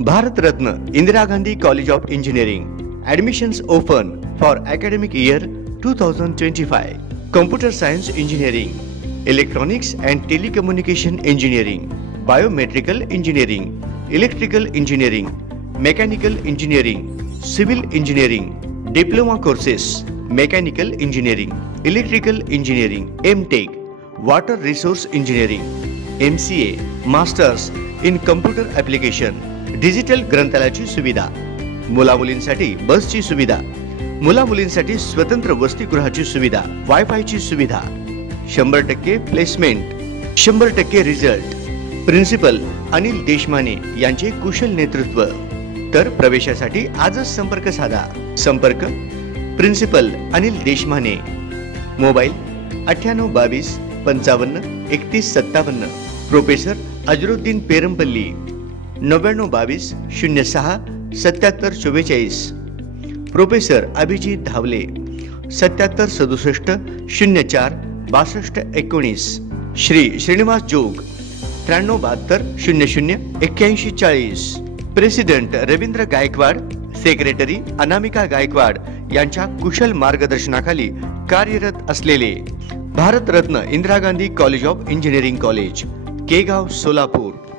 Bharat Ratna Indira Gandhi College of Engineering. Admissions open for academic year 2025. Computer Science Engineering, Electronics and Telecommunication Engineering, Biometrical Engineering, Electrical Engineering, Mechanical Engineering, Civil Engineering, Diploma courses, Mechanical Engineering, Electrical Engineering, MTech, Water Resource Engineering, MCA, Masters in Computer Application, digital ग्रंथालयाची सुविधा, मुला-मुलींसाठी बसची सुविधा, मुला-मुलींसाठी स्वतंत्र वसतिगृहाची सुविधा, वायफायची सुविधा, 100% placement, 100% result, principal Anil Deshmane यांचे कुशल नेतृत्व. तर प्रवेशासाठी आजच संपर्क साधा. संपर्क principal Anil Deshmane, mobile 9822 55 31 57, professor Ajaruddin Perampalli 9922 06 77 44, professor Abhijit Dhawale 77 67 04 62 19, Shri Shrinivas Jog 93 00 81 40, president Ravindra Gaikwad, secretary Anamika Gaikwad यांच्या कुशल मार्गदर्शनाखाली कार्यरत असलेले Bharat Ratna Indira Gandhi college of engineering college, Kegaon, Solapur.